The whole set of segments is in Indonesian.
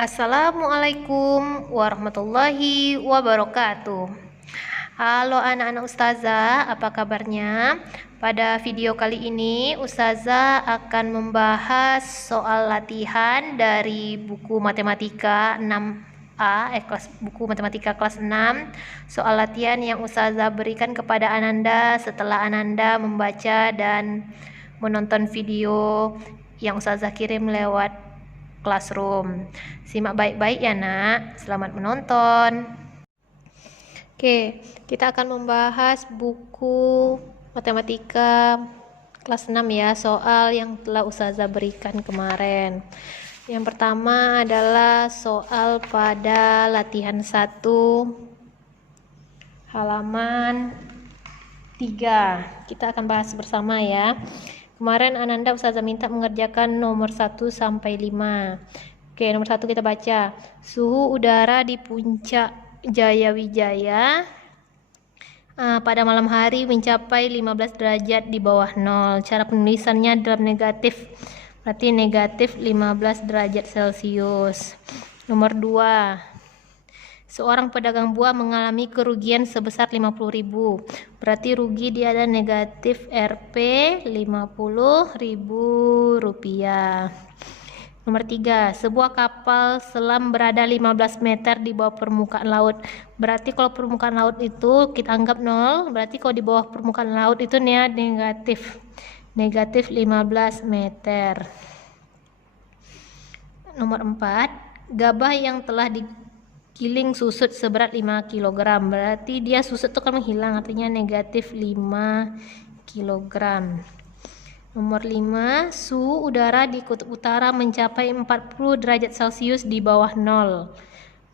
Assalamualaikum warahmatullahi wabarakatuh. Halo anak-anak Ustazah, apa kabarnya? Pada video kali ini Ustazah akan membahas soal latihan dari buku matematika 6A, buku matematika kelas 6. Soal latihan yang Ustazah berikan kepada Ananda setelah Ananda membaca dan menonton video yang Ustazah kirim lewat Classroom. Simak baik-baik ya nak. Selamat menonton. Oke, kita akan membahas buku matematika kelas 6 ya, soal yang telah Ustazah berikan kemarin. Yang pertama adalah soal pada latihan 1 halaman 3. Kita akan bahas bersama ya. Kemarin Ananda Ustazah minta mengerjakan nomor 1 sampai 5. Oke, nomor 1 kita baca. Suhu udara di puncak Jayawijaya pada malam hari mencapai 15 derajat di bawah 0. Cara penulisannya dalam negatif. Berarti negatif 15 derajat Celcius. Nomor 2. Seorang pedagang buah mengalami kerugian sebesar 50.000. Berarti rugi dia ada negatif Rp 50.000 rupiah. Nomor 3. Sebuah kapal selam berada 15 meter di bawah permukaan laut. Berarti kalau permukaan laut itu kita anggap 0. Berarti kalau di bawah permukaan laut itu negatif 15 meter. Nomor 4. Gabah yang telah digiling susut seberat 5 kg. Berarti dia susut itu kan menghilang, artinya negatif 5 kg. Nomor 5. Suhu udara di kutub utara mencapai 40 derajat Celcius di bawah 0.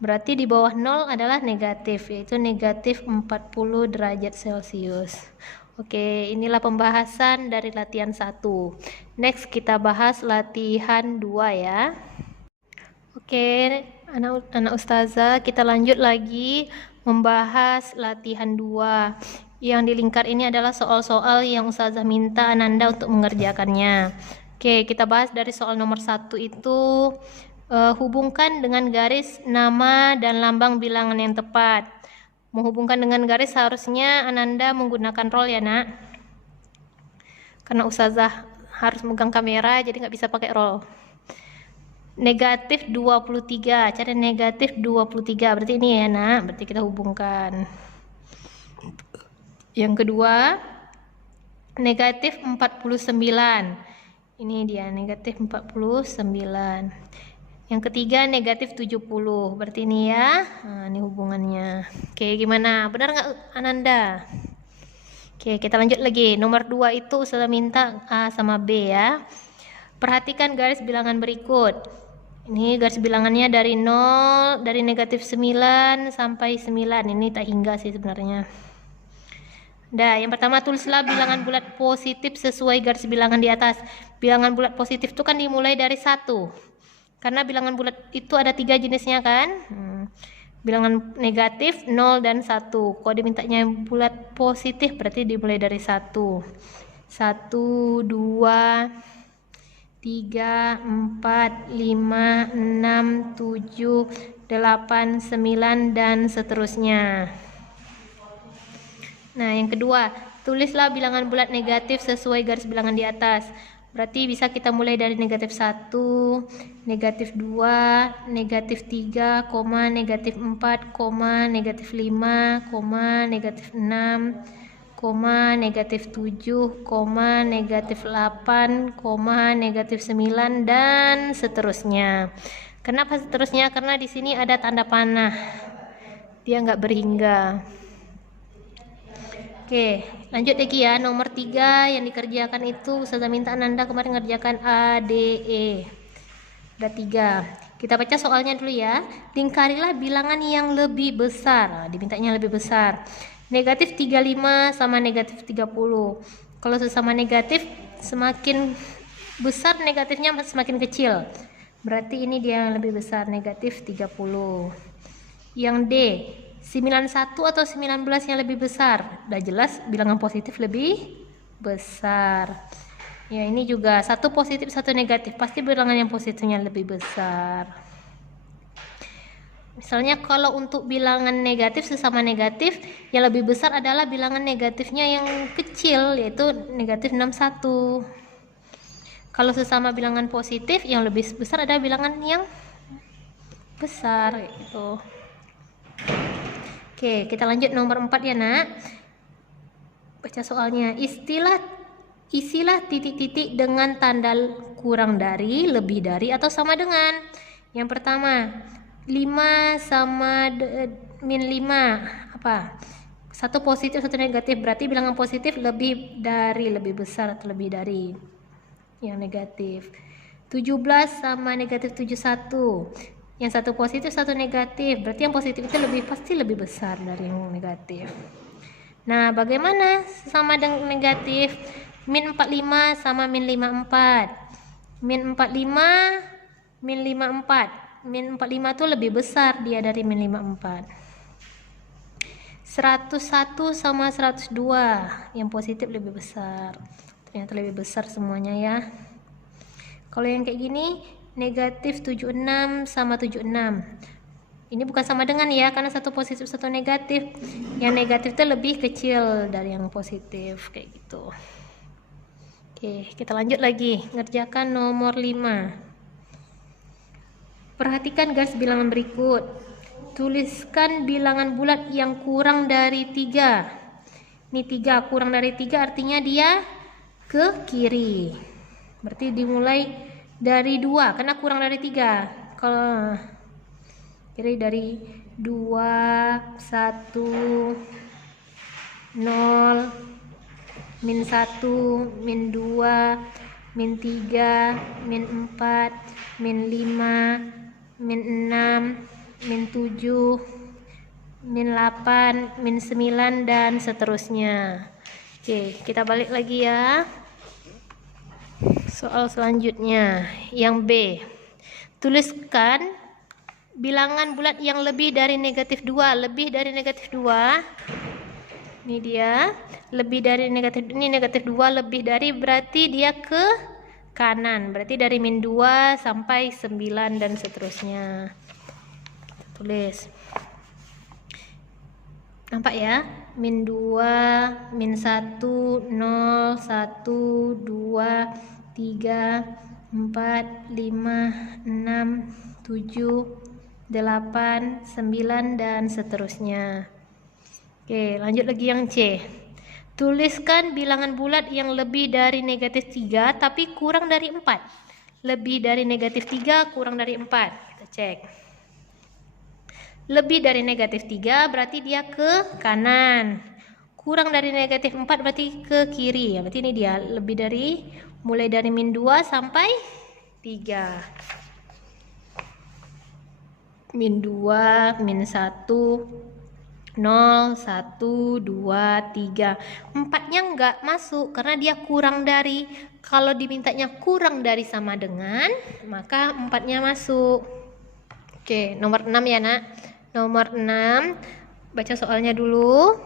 Berarti di bawah 0 adalah negatif, yaitu negatif 40 derajat Celcius. Oke, inilah pembahasan dari latihan 1. Next kita bahas latihan 2 ya. Oke, anak Ustazah, kita lanjut lagi membahas latihan 2. Yang di lingkar ini adalah soal-soal yang Ustazah minta Ananda untuk mengerjakannya. Oke, kita bahas dari soal nomor 1 itu hubungkan dengan garis nama dan lambang bilangan yang tepat. Menghubungkan dengan garis harusnya Ananda menggunakan roll ya nak. Karena Ustazah harus megang kamera jadi nggak bisa pakai roll. Negatif 23, cara negatif 23 berarti ini ya nak, berarti kita hubungkan. Yang kedua negatif 49, ini dia negatif 49. Yang ketiga negatif 70, berarti ini ya. Nah, ini hubungannya. Oke, gimana, benar nggak Ananda? Oke, kita lanjut lagi. Nomor 2 itu Ustazah minta A sama B ya. Perhatikan garis bilangan berikut. Ini garis bilangannya dari 0, dari negatif 9 sampai 9. Ini tak hingga sih sebenarnya. Nah, yang pertama tulislah bilangan bulat positif sesuai garis bilangan di atas. Bilangan bulat positif itu kan dimulai dari 1. Karena bilangan bulat itu ada 3 jenisnya kan. Bilangan negatif, 0, dan 1. Kalau dimintanya bulat positif berarti dimulai dari 1. 1, 2, 3, 4, 5, 6, 7, 8, 9, dan seterusnya. Nah, yang kedua, tulislah bilangan bulat negatif sesuai garis bilangan di atas. Berarti bisa kita mulai dari negatif 1, negatif 2, negatif 3, negatif 4, negatif 5, negatif 6, negatif 7, negatif 8, negatif 9, dan seterusnya. Kenapa seterusnya? Karena di sini ada tanda panah. Dia nggak berhingga. Oke, lanjut lagi ya. Nomor 3 yang dikerjakan itu Ustazah minta Ananda kemarin ngerjakan A, D, E. Ada 3. Kita baca soalnya dulu ya. Lingkarilah bilangan yang lebih besar. Dimintanya lebih besar. Negatif 35 sama negatif 30. Kalau sesama negatif, semakin besar negatifnya semakin kecil. Berarti ini dia yang lebih besar, negatif 30. Yang D, 91 atau 19 yang lebih besar. Udah jelas bilangan positif lebih besar. Ya, ini juga satu positif, satu negatif. Pasti bilangan yang positifnya lebih besar. Misalnya kalau untuk bilangan negatif, sesama negatif, yang lebih besar adalah bilangan negatifnya yang kecil, yaitu negatif 61. Kalau sesama bilangan positif, yang lebih besar adalah bilangan yang besar, gitu. Oke, kita lanjut nomor 4 ya nak. Baca soalnya. Isilah titik-titik dengan tanda kurang dari, lebih dari, atau sama dengan. Yang pertama, 5 sama min 5. Apa? Satu positif, satu negatif. Berarti bilangan positif lebih dari, lebih besar atau lebih dari yang negatif. 17 sama negatif 71. Yang satu positif, satu negatif. Berarti yang positif itu pasti lebih besar dari yang negatif. Nah, bagaimana sama dengan negatif? Min 45 sama min 54. Min 45, min 54. Min 45 itu lebih besar dia dari min 54. 101 sama 102. Yang positif lebih besar. Ternyata lebih besar semuanya ya. Kalau yang kayak gini, negatif 76 sama 76. Ini bukan sama dengan ya, karena satu positif satu negatif. Yang negatif itu lebih kecil dari yang positif, kayak gitu. Oke, kita lanjut lagi. Ngerjakan nomor 5. Perhatikan garis bilangan berikut. Tuliskan bilangan bulat yang kurang dari 3. Ini 3, kurang dari 3 artinya dia ke kiri. Berarti dimulai dari 2, karena kurang dari 3. Kalau jadi dari 2, 1, 0, min 1, min 2, min 3, min 4, min 5, min 6, min 7, min 8, min 9, dan seterusnya. Oke, kita balik lagi ya. Soal selanjutnya, yang B. Tuliskan bilangan bulat yang lebih dari negatif 2. Lebih dari negatif 2. Ini dia. Lebih dari negatif, ini negatif 2 lebih dari, berarti dia ke kanan. Berarti dari min 2 sampai 9 dan seterusnya. Kita tulis. Nampak ya? Min 2, min 1, 0, 1, 2, 3, 4, 5, 6, 7, 8, 9, dan seterusnya. Oke, lanjut lagi yang C. Tuliskan bilangan bulat yang lebih dari negatif 3 tapi kurang dari 4. Lebih dari negatif 3 kurang dari 4. Kita cek. Lebih dari negatif 3 berarti dia ke kanan. Kurang dari negatif 4 berarti ke kiri. Berarti ini dia, lebih dari, mulai dari min 2 sampai 3. Min 2, min 1, 0, 1, 2, 3. 4-nya enggak masuk karena dia kurang dari. Kalau dimintanya kurang dari sama dengan, maka 4-nya masuk. Oke, nomor 6 ya nak. Nomor 6, baca soalnya dulu.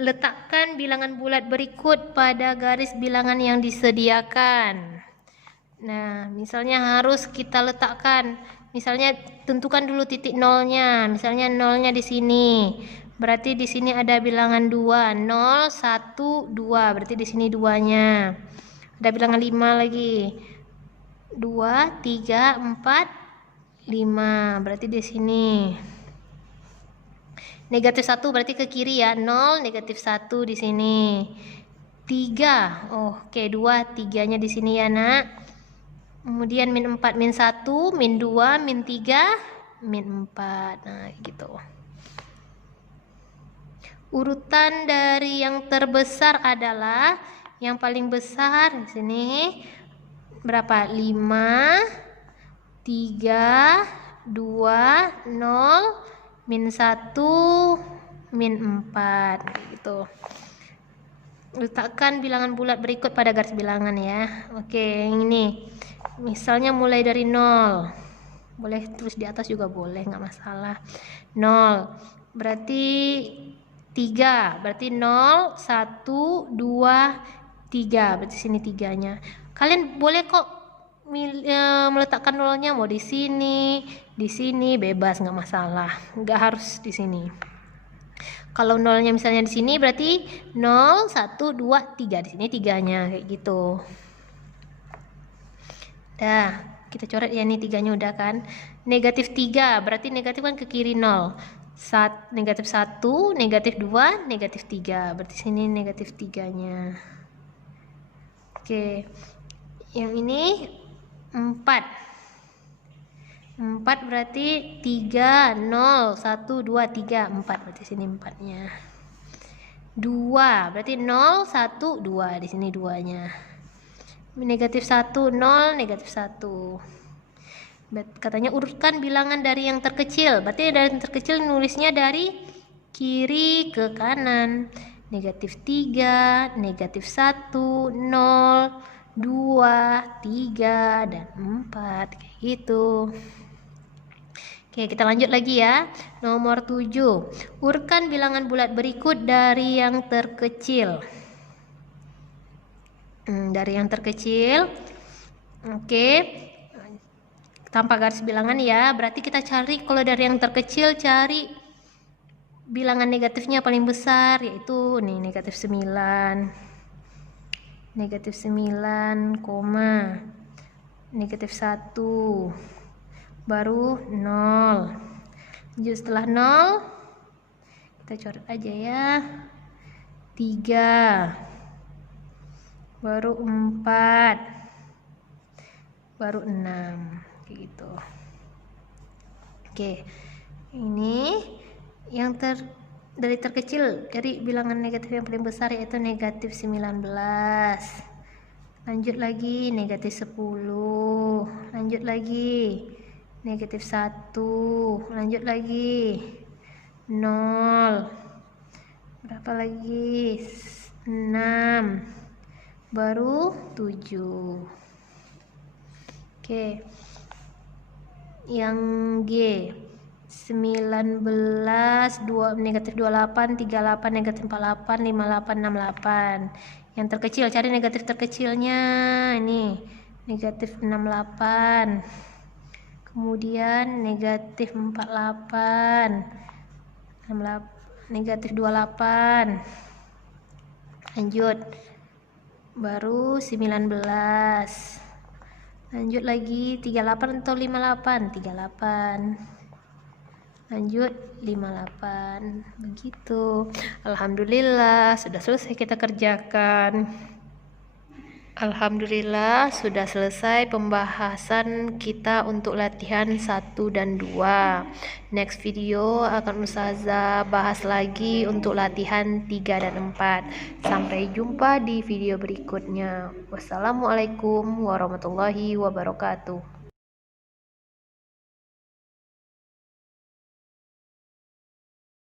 Letakkan bilangan bulat berikut pada garis bilangan yang disediakan. Nah, misalnya harus kita letakkan. Misalnya tentukan dulu titik nolnya. Misalnya nolnya di sini. Berarti di sini ada bilangan 2. 0, 1, 2. Berarti di sini 2-nya. Ada bilangan 5 lagi. 2, 3, 4, 5. Berarti di sini. Negatif 1 berarti ke kiri ya. 0, negatif 1 di sini. 3. Oh, oke, 2, 3-nya di sini ya, nak. Kemudian min 4, min 1, min 2, min 3, min 4. Nah, gitu. Urutan dari yang terbesar adalah yang paling besar di sini berapa? 5, 3, 2, 0, min 1, min 4 gitu. Letakkan bilangan bulat berikut pada garis bilangan ya. Oke, yang ini. Misalnya mulai dari 0. Boleh tulis di atas juga boleh, nggak masalah. 0. Berarti 3. Berarti 0, 1, 2, 3. Berarti sini 3-nya. Kalian boleh kok meletakkan nolnya, mau di sini bebas, nggak masalah, nggak harus di sini. Kalau nolnya misalnya di sini berarti 0, 1, 2, 3, di sini 3-nya kayak gitu. Dah, kita coret ya, ini 3-nya udah kan. Negatif 3 berarti negatif kan ke kiri 0. Negatif 1, negatif 2, negatif 3, berarti sini negatif 3-nya. Oke, yang ini 4 berarti 3, 0, 1, 2, 3, 4, berarti sini 4-nya. 2 berarti 0, 1, 2, di sini 2-nya. Negatif 1, 0, negatif 1. Katanya urutkan bilangan dari yang terkecil, berarti dari yang terkecil nulisnya dari kiri ke kanan. Negatif 3, negatif 1, 0, 2, 3, dan 4, kayak gitu. Oke, kita lanjut lagi ya. Nomor 7. Urutkan bilangan bulat berikut dari yang terkecil. Dari yang terkecil. Oke. Tanpa garis bilangan ya. Berarti kita cari, kalau dari yang terkecil cari bilangan negatifnya paling besar, yaitu nih negatif 9. Negatif 9, negatif 1. Baru 0. Lanjut setelah 0 kita coret aja ya. 3. Baru 4. Baru 6. Kayak gitu. Oke. Ini yang dari terkecil, dari bilangan negatif yang paling besar yaitu negatif 19. Lanjut lagi negatif 10. Lanjut lagi negatif 1. Lanjut lagi 0. Berapa lagi? 6. Baru 7. Oke. Yang G 19, negatif 28, 38, negatif 48, 58, 68. Yang terkecil, cari negatif terkecilnya. Ini negatif 68. Kemudian negatif 48, negatif 28. Lanjut, baru 19. Lanjut lagi 38 atau 58? 38. Lanjut 58. Begitu. Alhamdulillah sudah selesai kita kerjakan. Alhamdulillah sudah selesai pembahasan kita untuk latihan 1 dan 2. Next video akan Ustazah bahas lagi untuk latihan 3 dan 4. Sampai jumpa di video berikutnya. Wassalamualaikum warahmatullahi wabarakatuh.